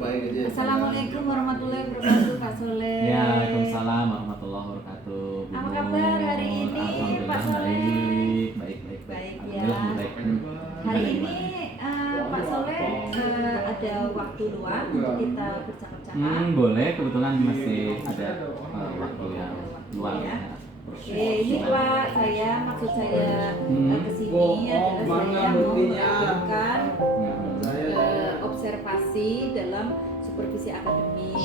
terbaik aja. Assalamualaikum warahmatullahi wabarakatuh, Pak Soleh. Ya, Waalaikumsalam warahmatullahi wabarakatuh. Apa kabar hari ini, Pak Soleh? Baik. Baik ya. Alhamdulillah baik. Hari ini Pak Soleh ada waktu luang untuk kita bercakap-cakap. Boleh, kebetulan masih ada waktu yang luang ya. Oke, ini Pak, maksud saya kesini adalah saya mau melakukan observasi dalam supervisi akademik.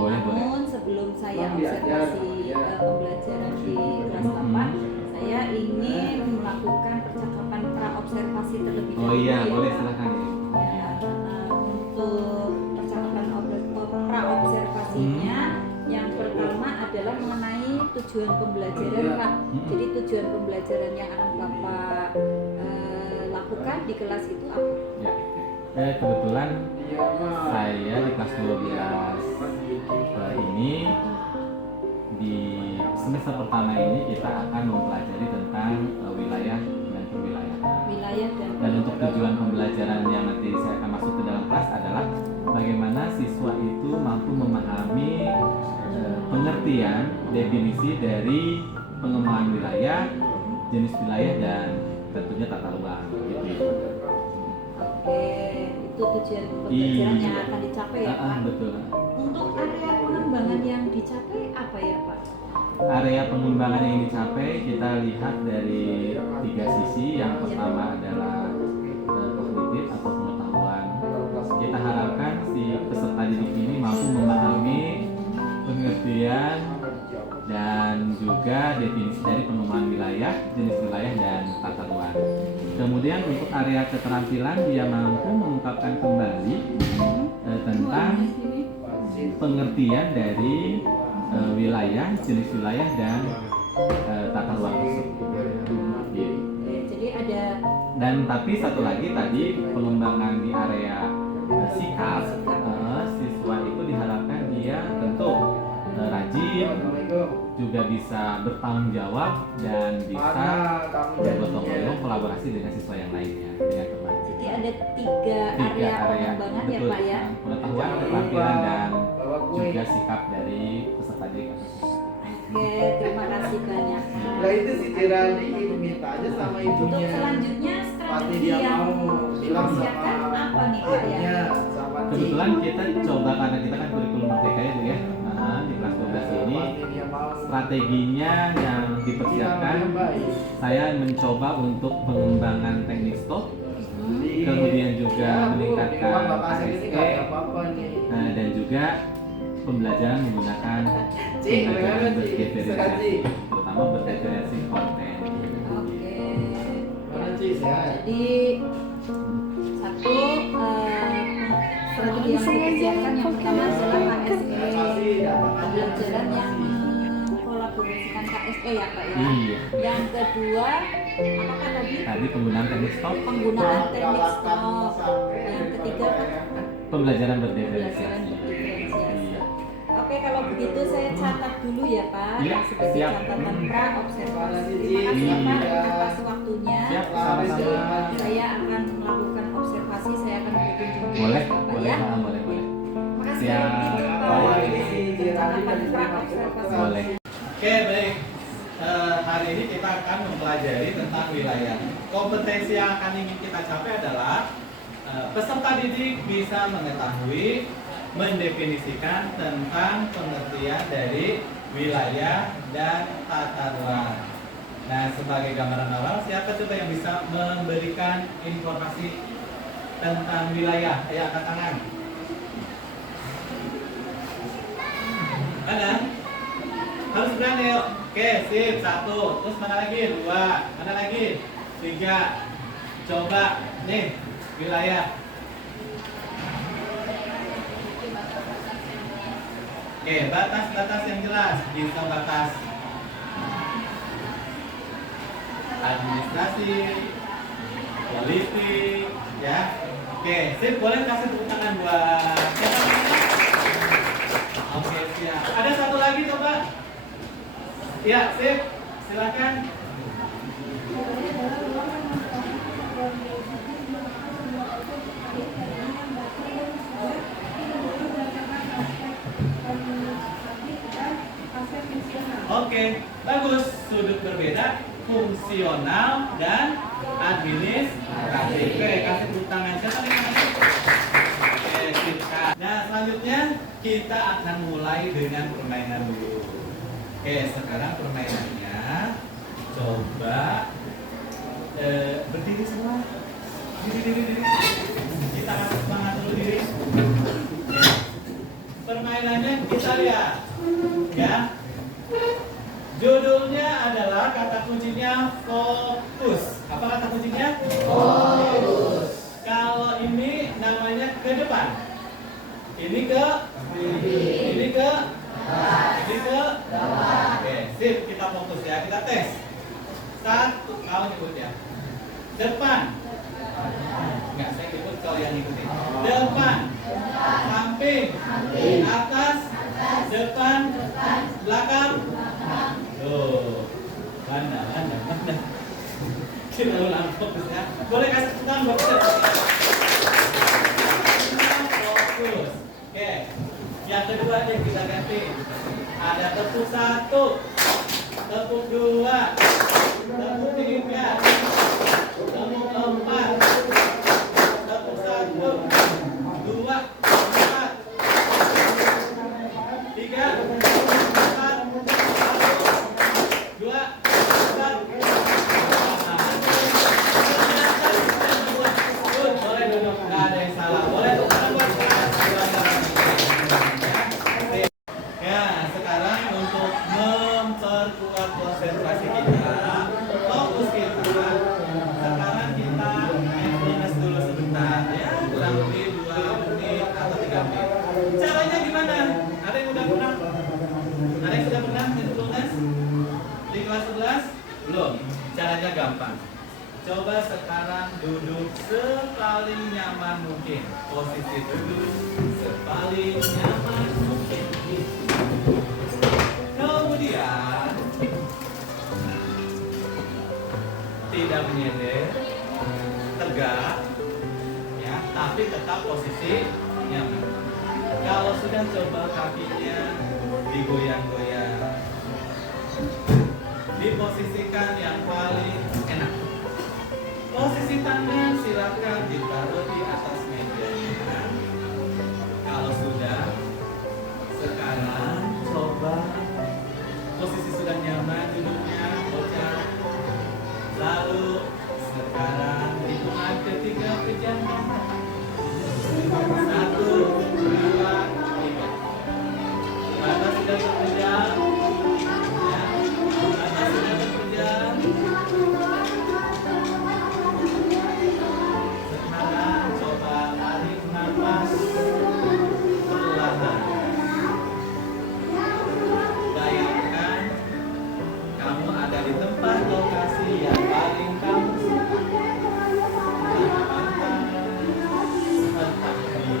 Namun sebelum saya observasi pembelajaran di kelas 8, saya ingin melakukan percakapan pra-observasi terlebih dahulu. Oh iya, ya, boleh Pak. silakan. Ya, untuk percakapan pra-observasinya, yang pertama adalah mengenai tujuan pembelajaran, Pak. Jadi tujuan pembelajaran yang akan Bapak lakukan di kelas itu apa? Ya. Kebetulan saya di kelas 12 ini di semester pertama ini kita akan mempelajari tentang wilayah dan perwilayahan. Dan untuk tujuan pembelajaran yang nanti saya akan masuk ke dalam kelas adalah bagaimana siswa itu mampu memahami pengertian definisi dari pengembangan wilayah, jenis wilayah, dan tentunya tata ruang. Gitu. Oke, itu tujuan pembelajaran yang akan dicapai ya, Pak. Betul. Untuk area pengembangan yang dicapai apa ya, Pak? Area pengembangan yang dicapai kita lihat dari 3 sisi. Yang pertama adalah kognitif atau pengetahuan. Kita harapkan si peserta didik ini mampu memahami pengertian dan juga definisi dari pengembangan wilayah, jenis wilayah, dan tata ruang. Kemudian untuk area keterampilan dia mampu mengungkapkan kembali tentang pengertian dari wilayah, jenis wilayah, dan tata ruang tersebut. Jadi ada. Dan tapi satu lagi tadi pengembangan di area sikap, siswa itu diharapkan dia tentu rajin, juga bisa bertanggung jawab, dan bisa bergotong royong kolaborasi dengan siswa yang lainnya, dengan teman. Jadi ada tiga area pengembangan, betul, ya Pak ya. Pengetahuan, keterampilan, dan juga sikap dari peserta didik atau siswa. Oke, terima kasih banyak. Nah itu si Tirani minta aja sama ibunya. Untuk selanjutnya strategi yang dipersiapkan apa nih Pak ya? Kebetulan kita coba, karena kita kan kurikulum merdeka ya Bu ya, di kelas 12 ini strateginya yang dipersiapkan, saya mencoba untuk pengembangan teknik stop, kemudian juga meningkatkan ASE, dan juga pembelajaran menggunakan pembelajaran berdifferensiasi, terutama berdifferensiasi konten. Oke. Jadi satu strategi yang dikerjakan yang pertama adalah KSE, pembelajaran yang mengkolaborasikan KSE ya Pak ya. Iya. Yang kedua apakah tadi? Tadi penggunaan teknik stop. Penggunaan teknik stop. Yang ketiga Pak? Pembelajaran Pembelajaran berdifferensiasi. berdifferensiasi. Oke, kalau begitu saya catat dulu ya Pak, Ya, sebagai siap. catatan pra-observasi. Terima kasih Pak atas waktunya. Siap, Nanti sama-sama. saya akan melakukan observasi, saya akan berkunjung ke Boleh, Bapak boleh, ya. boleh. Terima kasih Siap. Percakapan pra-observasi. Boleh. Oke, baik. Hari ini kita akan mempelajari tentang wilayah. Kompetensi yang akan ingin kita capai adalah peserta didik bisa mengetahui, mendefinisikan tentang pengertian dari wilayah dan tata ruang. Nah, sebagai gambaran awal, siapa coba yang bisa memberikan informasi tentang wilayah? Ayo angkat tangan. Ada? Harus berani yuk. Oke, sip. 1. Terus mana lagi? 2. Mana lagi? 3. Coba nih wilayah. Oke, batas-batas yang jelas. Bisa batas administrasi, politik, ya. Oke, sip. Boleh kasih tepuk tangan buat siapa namanya? Oke, siap. Ada satu lagi coba. Ya, sip. Silakan. Oke, bagus. Sudut berbeda, fungsional dan administratif. Oke, kasih tepuk tangan. Siapa nih namanya? Oke, kita. Nah, selanjutnya kita akan mulai dengan permainan dulu. Oke, sekarang permainannya coba berdiri semua. Diri. Kita kasih semangat dulu diri. Oke. Permainannya kita lihat, ya. Judulnya adalah kata kuncinya fokus. Apa kata kuncinya? Fokus. Kalau ini namanya ke depan. Ini ke ini ke Oke, sip, kita fokus ya. Kita tes. Satu, kau nyebut ya. Depan. Enggak, saya ikut kalau yang ikutin. Depan. Samping. Atas. Depan. Belakang. Tuh. Mana. Kita ulang fokus ya. Boleh kasih tepuk tangan buat kita. Fokus. Oke. Yang kedua deh kita ganti. Ada tepuk 1, tepuk 2, tepuk 3, tepuk 4, tepuk 1, 2, 4, 3, 4, 1, 2, 4. Boleh duduk, nggak ada yang salah. Boleh tepuk tangan buat kita. Ya, sekarang untuk memperkuat konsentrasi kita, fokus kita, sekarang kita mindfulness dulu sebentar ya, kurang lebih 2 menit atau 3 menit. Caranya gimana? Ada yang udah pernah? Ada yang sudah pernah mindfulness di kelas 11? Belum. Caranya gampang. Coba sekarang duduk sepaling nyaman mungkin. Posisi duduk sepaling nyaman mungkin. Kemudian tidak menyender, tegak, ya, tapi tetap posisi nyaman. Kalau sudah coba kakinya digoyang-goyang, diposisikan yang paling enak. Posisi tangan silakan ditaruh di atas mejanya. Kalau sudah, sekarang coba posisi sudah nyaman duduknya, bocah. Lalu sekarang hitungan ketiga pejamkan. 1, 2, 3. Mata sudah terpejam, ya. Mata sudah terpejam. Sekarang coba tarik nafas perlahan. Bayangkan kamu ada di tempat lokasi yang paling kamu suka. Entah pantai, entah di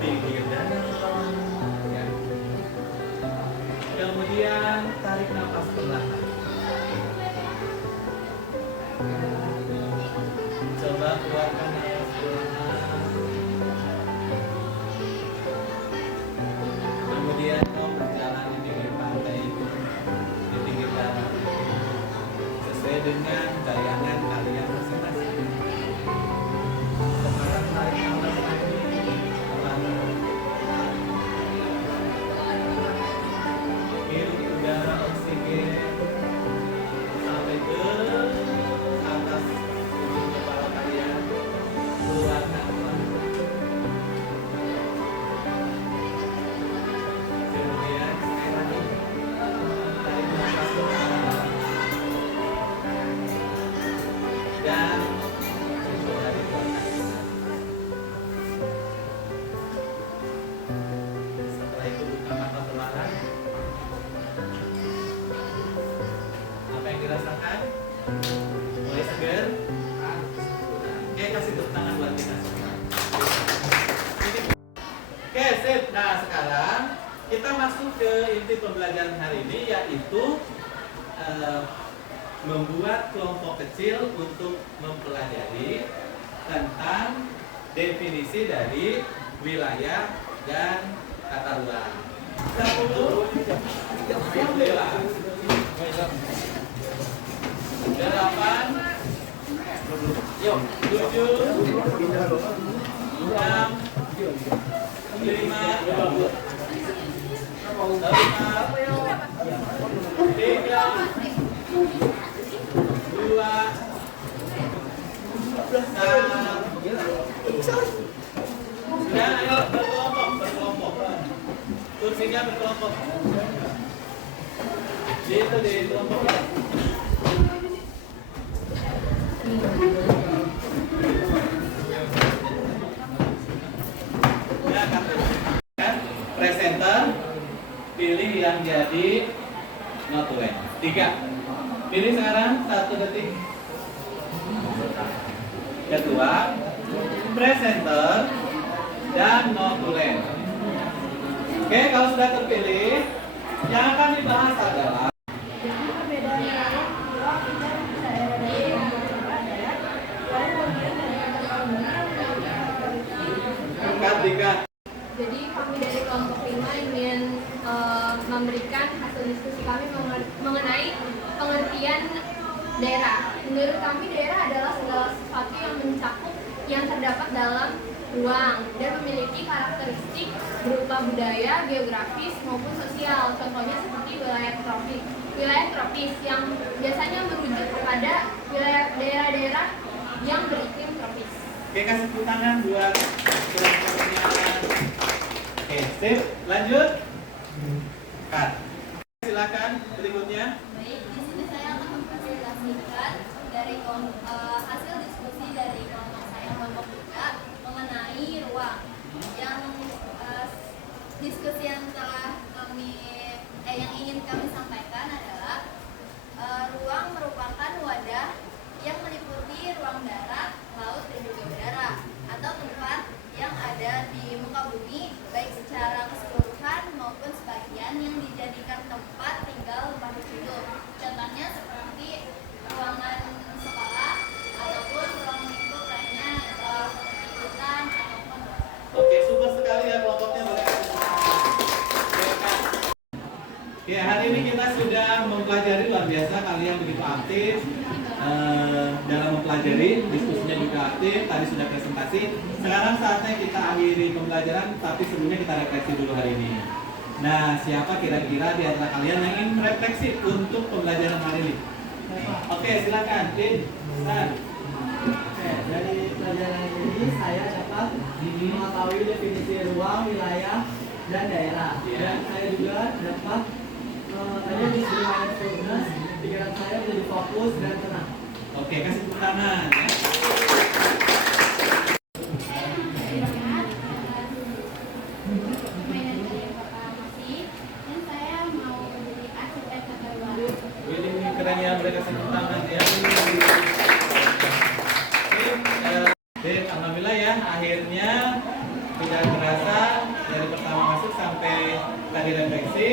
pinggir danau, ya. Kemudian tarik nafas perlahan. Coba keluarkan nafas perlahan. Kemudian kamu berjalan di pinggir pantai itu, di pinggir danau, sesuai dengan bayangan kalian masing-masing. Sekarang tarik nafas lagi, perlahan. Hirup udara oksigen sampai ke atas ujung kepala kalian. Keluarkan pelan. Kemudian sekali lagi tarik nafas perlahan. Dan coba dikeluarkan. Setelah itu buka mata perlahan. Apa yang dirasakan? Mulai segar? Oke, kasih tepuk tangan buat kita semua. Oke, sip. Nah, sekarang kita masuk ke inti pembelajaran hari ini, yaitu membuat kelompok kecil untuk mempelajari tentang definisi dari wilayah dan tata ruang. 10. Alhamdulillah. 8. 7, 6, 5, 4, 3, 2, 1. Kursinya berkelompok. Itu di kelompok. Ya, kan? Presenter, pilih yang jadi notulen. 3. Pilih sekarang 1 detik. Kedua, presenter dan notulen. Oke, kalau sudah terpilih, yang akan dibahas adalah Dika. Jadi kami dari kelompok 5 ingin memberikan hasil diskusi kami mengenai pengertian daerah. Menurut kami daerah adalah segala sesuatu yang mencakup yang terdapat dalam ruang dan memiliki karakteristik berupa budaya, geografis maupun sosial. Contohnya seperti wilayah tropis yang biasanya merujuk kepada wilayah daerah-daerah yang beriklim tropis. Oke, kasih tepuk tangan buat kelompoknya. Oke, sip. Lanjut. Kat. Silakan berikutnya. Baik, di sini saya akan mempresentasikan dari hasil diskusi dari kelompok saya kelompok 3 mengenai ruang. Yang diskusi yang yang ingin kami sampaikan adalah ruang merupakan wadah yang meliputi ruang darat, laut, dan juga udara atau tempat yang ada di muka bumi baik secara keseluruhan maupun sebagian yang dijadikan tempat tinggal makhluk hidup. Contohnya seperti ruangan sekolah ataupun ruang lingkup lainnya seperti hutan ataupun. Oke, super sekali ya kelompoknya. Boleh. Oke, hari ini kita sudah mempelajari, luar biasa kalian begitu aktif dalam mempelajari, diskusinya juga aktif, tadi sudah presentasi. Sekarang saatnya kita akhiri pembelajaran, tapi sebelumnya kita refleksi dulu hari ini. Nah, siapa kira-kira di antara kalian yang ingin refleksi untuk pembelajaran hari ini? Oke, silakan, Din. Oke, dari pelajaran ini saya dapat mengetahui definisi ruang, wilayah, dan daerah. Dan saya juga dapat tadi disuruh mindfulness, pikiran saya menjadi fokus dan tenang. Oke, kasih tepuk tangan ya. Ini keren ya, mereka kasih tepuk tangan ya. Alhamdulillah ya, akhirnya tidak terasa dari pertama masuk sampai tadi refleksi.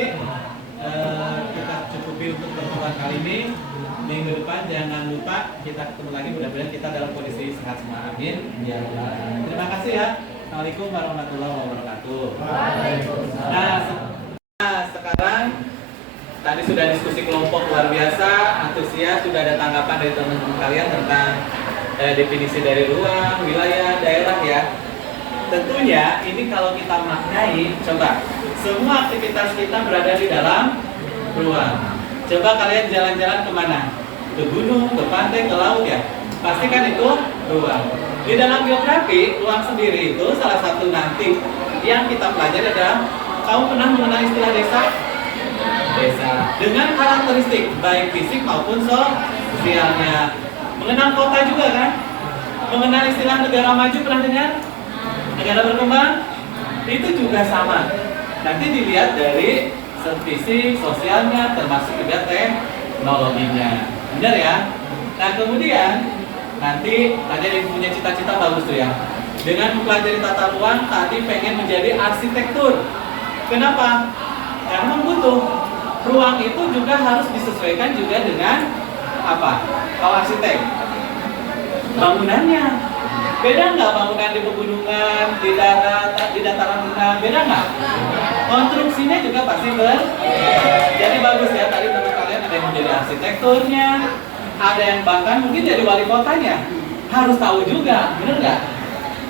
Kita cukupi untuk pertemuan kali ini. Minggu depan jangan lupa kita ketemu lagi, mudah-mudahan kita dalam kondisi sehat semua. Amin. Ya. Terima kasih ya. Assalamualaikum warahmatullahi wabarakatuh. Nah, sekarang tadi sudah diskusi kelompok luar biasa, antusias, sudah ada tanggapan dari teman-teman kalian tentang definisi dari ruang, wilayah, daerah ya. Tentunya ini kalau kita maknai, coba semua aktivitas kita berada di dalam ruang. Coba kalian jalan-jalan kemana? Ke gunung, ke pantai, ke laut ya. Pastikan itu ruang. Di dalam geografi, ruang sendiri itu salah satu nanti yang kita pelajari adalah, kamu pernah mengenal istilah desa? Desa. Dengan karakteristik baik fisik maupun sosialnya. Mengenal kota juga kan? Mengenal istilah negara maju pernah dengar? Negara berkembang? Itu juga sama. Nanti dilihat dari visi sosialnya termasuk juga teknologinya. Benar ya? Nah kemudian nanti tadi yang punya cita-cita bagus tuh ya. Dengan mempelajari tata ruang tadi pengen menjadi arsitektur. Kenapa? Karena butuh. Ruang itu juga harus disesuaikan juga dengan apa? Kalau arsitek bangunannya. Beda nggak bangunan di pegunungan, di darat, di dataran rendah? Beda nggak? Konstruksinya juga pasti jadi bagus ya. Tadi menurut kalian ada yang menjadi arsitekturnya, ada yang bahkan mungkin jadi wali kotanya. Harus tahu juga, bener nggak?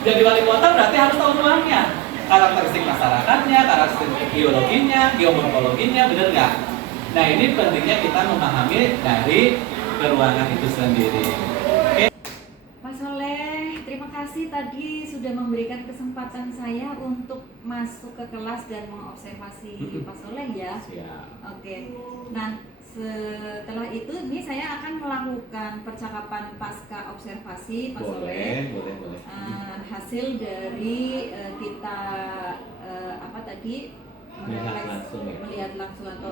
Jadi wali kota berarti harus tahu ruangnya, karakteristik masyarakatnya, karakteristik geologinya, geomorfologinya, bener nggak? Nah ini pentingnya kita memahami dari ruangan itu sendiri. Oke. Pak Soleh, terima kasih tadi sudah memberikan kesempatan saya untuk masuk ke kelas dan mengobservasi Pak Soleh ya. Siap. Oke. Nah, setelah itu ini saya akan melakukan percakapan pasca observasi Pak Soleh. Boleh. Hasil dari kita apa tadi Melihat langsung ya. melihat langsung atau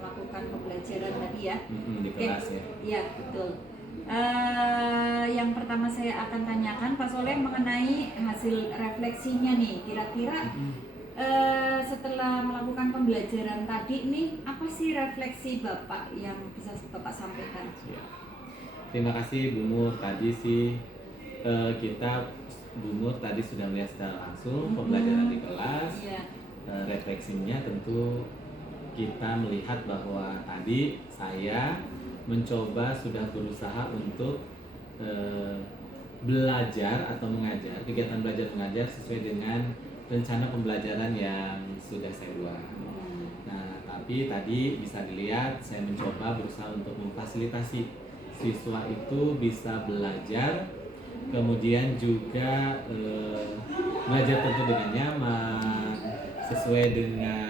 melakukan pembelajaran tadi ya. Di kelas ya. Iya, betul. Yang pertama saya akan tanyakan Pak Soleh mengenai hasil refleksinya nih. Kira-kira setelah melakukan pembelajaran tadi nih, apa sih refleksi Bapak yang bisa Bapak sampaikan? Ya. Terima kasih Bu Mur. Tadi sih Bu Mur tadi sudah melihat secara langsung pembelajaran di kelas. Iya. Refleksinya tentu kita melihat bahwa tadi saya mencoba sudah berusaha untuk belajar atau mengajar, kegiatan belajar mengajar sesuai dengan rencana pembelajaran yang sudah saya buat. Nah, tapi tadi bisa dilihat saya mencoba berusaha untuk memfasilitasi siswa itu bisa belajar, kemudian juga belajar tentu dengan nyaman, sesuai dengan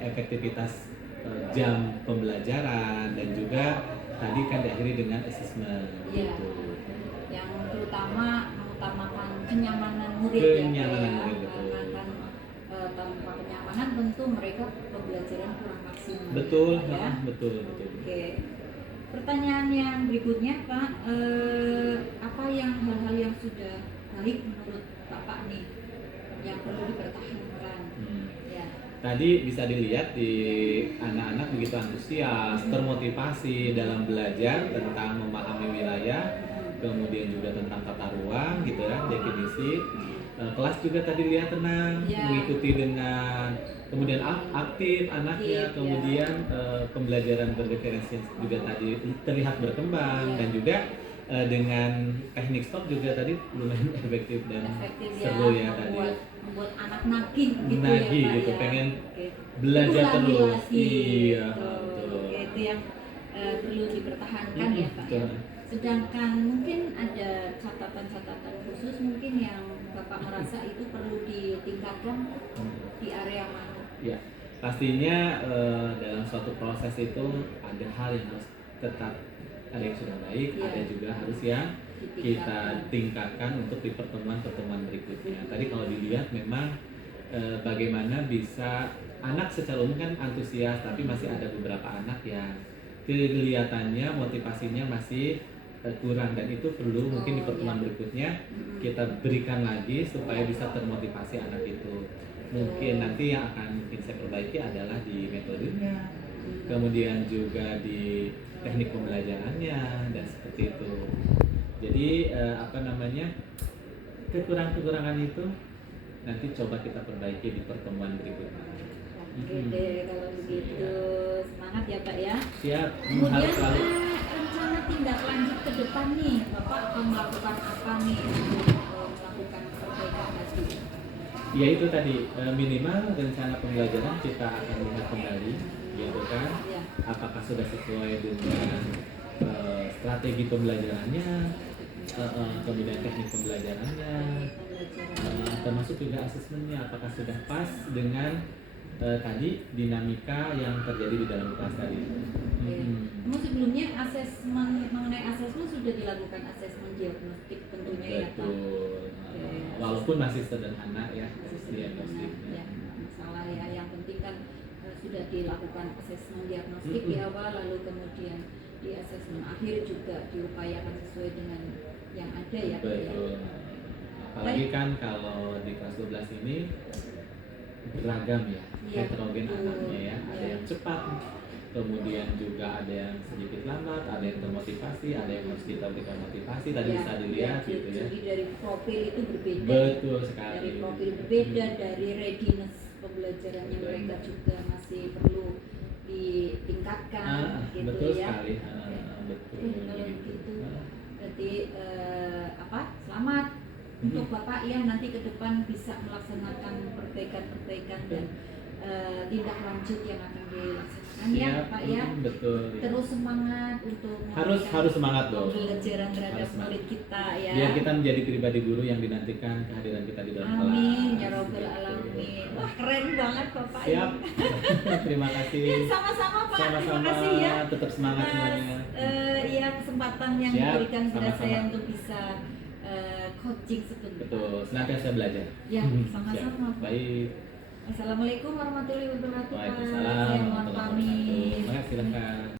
efektivitas jam pembelajaran, dan juga tadi kan diakhiri dengan assessment. Iya. Gitu. Yang terutama mengutamakan kenyamanan murid Kenyamanan ya. murid, betul. Karena tanpa kenyamanan tentu mereka pembelajaran kurang maksimal. Betul, ya. betul. Oke. Pertanyaan yang berikutnya Pak, apa yang hal-hal yang sudah baik menurut Bapak nih yang perlu dipertahankan? Ya. Tadi bisa dilihat di anak-anak begitu antusias, termotivasi dalam belajar tentang memahami wilayah, kemudian juga tentang tata ruang gitu ya, definisi. Kelas juga tadi lihat tenang, Ya. mengikuti dengan kemudian aktif anaknya, Aktif, kemudian pembelajaran berreferensi juga tadi terlihat berkembang, dan juga dengan teknik stop juga tadi lumayan efektif dan seru ya tadi. Membuat anak nagih gitu Nagih ya Pak gitu, ya. pengen Oke. belajar Ulangi terus. lagi, Iya, gitu. betul. Oke, itu yang perlu dipertahankan ya Pak ya. Betul. Sedangkan mungkin ada catatan-catatan khusus mungkin yang Bapak merasa itu perlu ditingkatkan di area mana? Ya, pastinya dalam suatu proses itu ada hal yang harus tetap, ada yang sudah baik, Ya. ada juga harus yang kita tingkatkan untuk di pertemuan-pertemuan berikutnya. Tadi kalau dilihat memang bagaimana bisa anak secara umum kan antusias, tapi masih ada beberapa anak yang kelihatannya motivasinya masih kurang, dan itu perlu mungkin di pertemuan berikutnya kita berikan lagi supaya bisa termotivasi anak itu. Mungkin nanti yang akan mungkin saya perbaiki adalah di metodenya, kemudian juga di teknik pembelajarannya, dan seperti itu. Jadi kekurangan-kekurangan itu nanti coba kita perbaiki di pertemuan berikutnya. Oke deh kalau begitu, semangat ya Pak ya. Siap. Kemudian Harus selalu. rencana tindak lanjut ke depan nih, Bapak akan melakukan apa nih untuk melakukan perbaikan tadi? Ya itu tadi, minimal rencana pembelajaran kita akan lihat kembali, gitu kan? Ya. Apakah sudah sesuai dengan strategi pembelajarannya, kemudian teknik pembelajarannya, termasuk juga asesmennya, apakah sudah pas dengan tadi dinamika yang terjadi di dalam kelas tadi. Namun sebelumnya mengenai asesmen sudah dilakukan asesmen diagnostik tentunya ya Pak. Betul. Oke. Walaupun masih sederhana ya, Asesmen diagnostiknya. ya, masalah ya. Yang penting kan sudah dilakukan asesmen diagnostik di awal, lalu kemudian di asesmen akhir juga diupayakan sesuai dengan yang ada ya Pak ya. Betul. Apalagi kan kalau di kelas 12 ini beragam ya, Iya, heterogen betul. anaknya ya. Ada Iya. yang cepat kemudian juga ada yang sedikit lambat, ada yang termotivasi, ada yang harus kita berikan motivasi. Tadi bisa dilihat gitu ya. Jadi dari profil itu berbeda. Betul sekali. Dari profil berbeda, dari readiness pembelajarannya Betul. mereka juga masih perlu ditingkatkan, gitu betul ya. sekali. Betul. Kalau Gitu. gitu, berarti selamat untuk Bapak ya, nanti ke depan bisa melaksanakan perbaikan-perbaikan dan tindak lanjut yang akan dilaksanakan ya Siap. Pak ya. Betul. Ya. Terus semangat untuk Harus semangat dong. pembelajaran terhadap Harus semangat. murid kita ya. Biar kita menjadi pribadi guru yang dinantikan kehadiran kita di dalam kelas. Amin ya robbal Gitu. alamin. Wah keren banget Bapak Siap. ini. Terima kasih. Sama-sama Pak. Sama-sama. Terima kasih ya. Tetap semangat atas, semuanya. ya kesempatan yang Siap. diberikan kepada Sama-sama. saya untuk bisa coaching sebentar. Betul. Senantiasa belajar. Ya, Siap. sama-sama. Pak. Baik. Assalamualaikum warahmatullahi wabarakatuh. Pak. Waalaikumsalam. Saya mohon warahmatullahi wabarakatuh. pamit. Silakan.